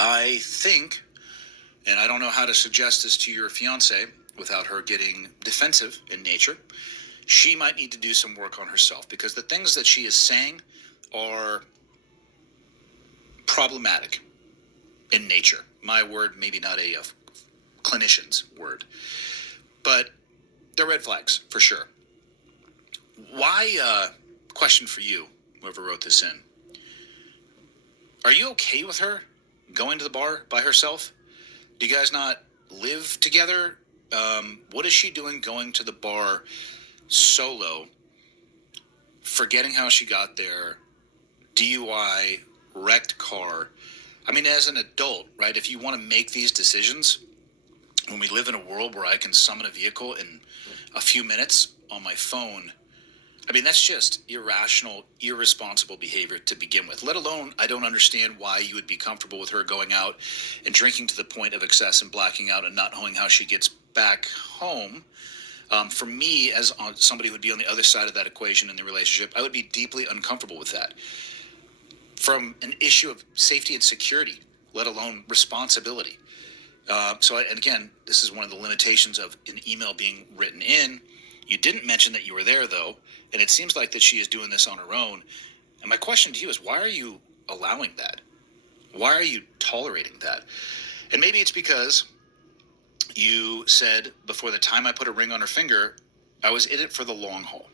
I think, and I don't know how to suggest this to your fiance without her getting defensive in nature, she might need to do some work on herself, because the things that she is saying are problematic in nature. My word, maybe not a clinician's word, but they're red flags for sure. Why, question for you, whoever wrote this in. Are you okay with her going to the bar by herself? Do you guys not live together? What is she doing going to the bar solo, forgetting how she got there, DUI, wrecked car? I mean, as an adult, right, if you want to make these decisions, when we live in a world where I can summon a vehicle in a few minutes on my phone, I mean, that's just irrational, irresponsible behavior to begin with. Let alone, I don't understand why you would be comfortable with her going out and drinking to the point of excess and blacking out and not knowing how she gets back home. For me, as somebody who would be on the other side of that equation in the relationship, I would be deeply uncomfortable with that. From an issue of safety and security, let alone responsibility. And again, this is one of the limitations of an email being written in. You didn't mention that you were there, though, and it seems like that she is doing this on her own. And my question to you is, why are you allowing that? Why are you tolerating that? And maybe it's because you said, before the time I put a ring on her finger, I was in it for the long haul.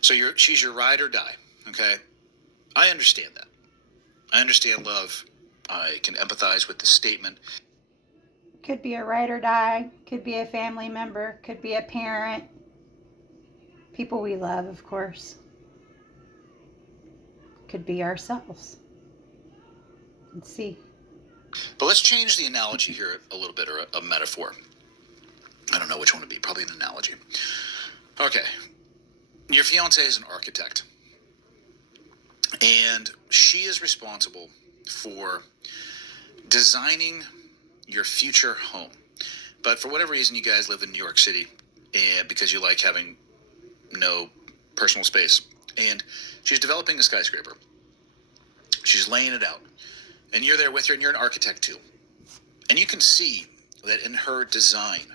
So she's your ride or die, okay? I understand that. I understand love. I can empathize with the statement. Could be a ride or die, could be a family member, could be a parent. People we love, of course. Could be ourselves. Let's see. But let's change the analogy here a little bit, or a metaphor. I don't know which one to be, probably an analogy. Okay. Your fiance is an architect, and she is responsible for designing your future home. But for whatever reason, you guys live in New York City, and because you like having no personal space, and she's developing a skyscraper. She's laying it out, and you're there with her, and you're an architect too. And you can see that in her design,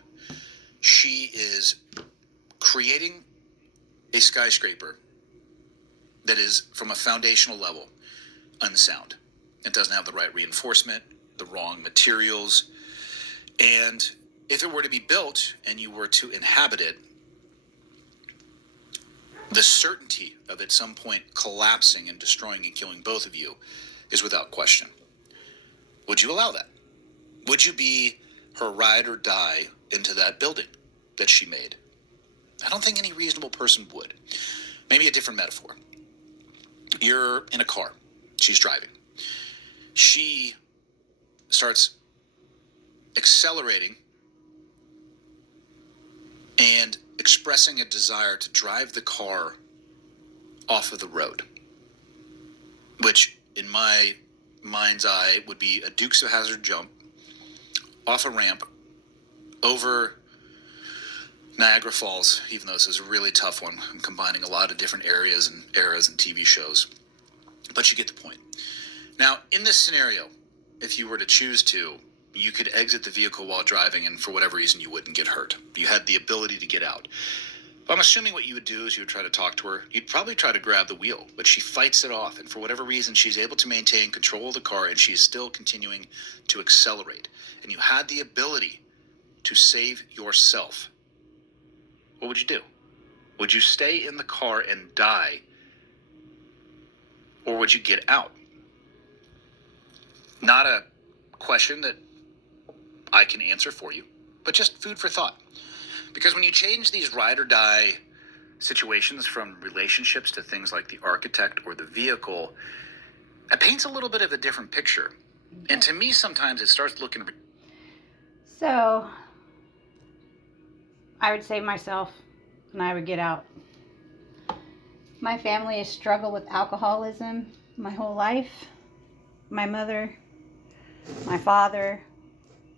she is creating a skyscraper that is, from a foundational level, unsound. It doesn't have the right reinforcement, the wrong materials. And if it were to be built and you were to inhabit it, the certainty of at some point collapsing and destroying and killing both of you is without question. Would you allow that? Would you be her ride or die into that building that she made? I don't think any reasonable person would. Maybe a different metaphor. You're in a car. She's driving. She starts accelerating and expressing a desire to drive the car off of the road, which in my mind's eye would be a Dukes of Hazzard jump off a ramp over Niagara Falls, even though this is a really tough one. I'm combining a lot of different areas and eras and TV shows, but you get the point. Now, in this scenario, if you were to choose to, you could exit the vehicle while driving, and for whatever reason, you wouldn't get hurt. You had the ability to get out. But I'm assuming what you would do is you would try to talk to her. You'd probably try to grab the wheel, but she fights it off, and for whatever reason, she's able to maintain control of the car, and she's still continuing to accelerate. And you had the ability to save yourself. What would you do? Would you stay in the car and die, or would you get out? Not a question that I can answer for you, but just food for thought. Because when you change these ride or die situations from relationships to things like the architect or the vehicle, it paints a little bit of a different picture. And to me, sometimes it starts looking... So, I would save myself and I would get out. My family has struggled with alcoholism my whole life. My mother, my father,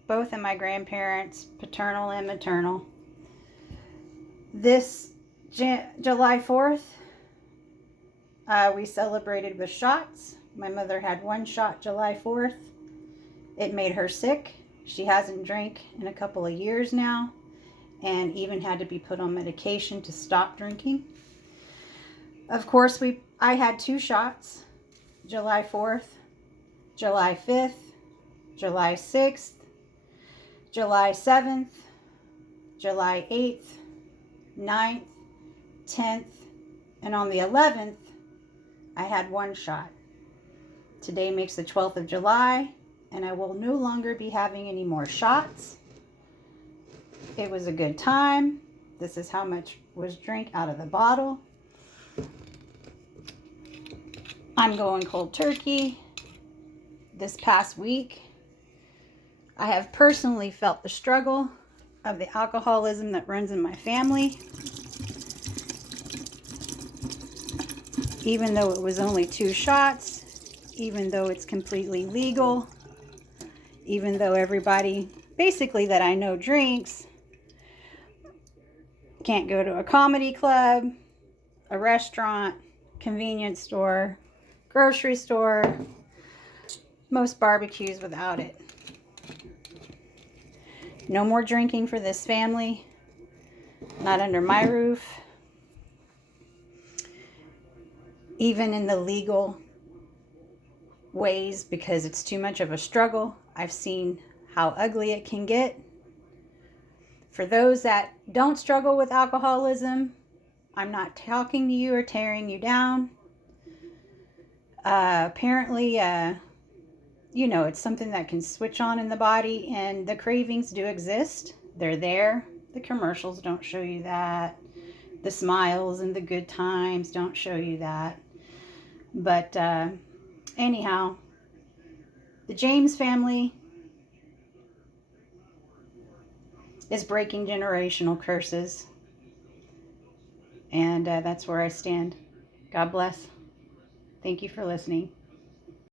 both of my grandparents, paternal and maternal. This July 4th, we celebrated with shots. My mother had one shot July 4th, It made her sick. She hasn't drank in a couple of years now, and even had to be put on medication to stop drinking. Of course, I had 2 shots, July 4th, July 5th, July 6th, July 7th, July 8th, 9th, 10th, and on the 11th, I had 1 shot. Today makes the 12th of July, and I will no longer be having any more shots. It was a good time. This is how much was drank out of the bottle. I'm going cold turkey. This past week, I have personally felt the struggle of the alcoholism that runs in my family. Even though it was only 2 shots, even though it's completely legal, even though everybody basically that I know drinks, can't go to a comedy club, a restaurant, convenience store, grocery store, most barbecues without it. No more drinking for this family, not under my roof. Even in the legal ways, because it's too much of a struggle. I've seen how ugly it can get. For those that don't struggle with alcoholism, I'm not talking to you or tearing you down. Apparently, it's something that can switch on in the body, and the cravings do exist. They're there. The commercials don't show you that. The smiles and the good times don't show you that. But anyhow, the James family is breaking generational curses. And that's where I stand. God bless. Thank you for listening.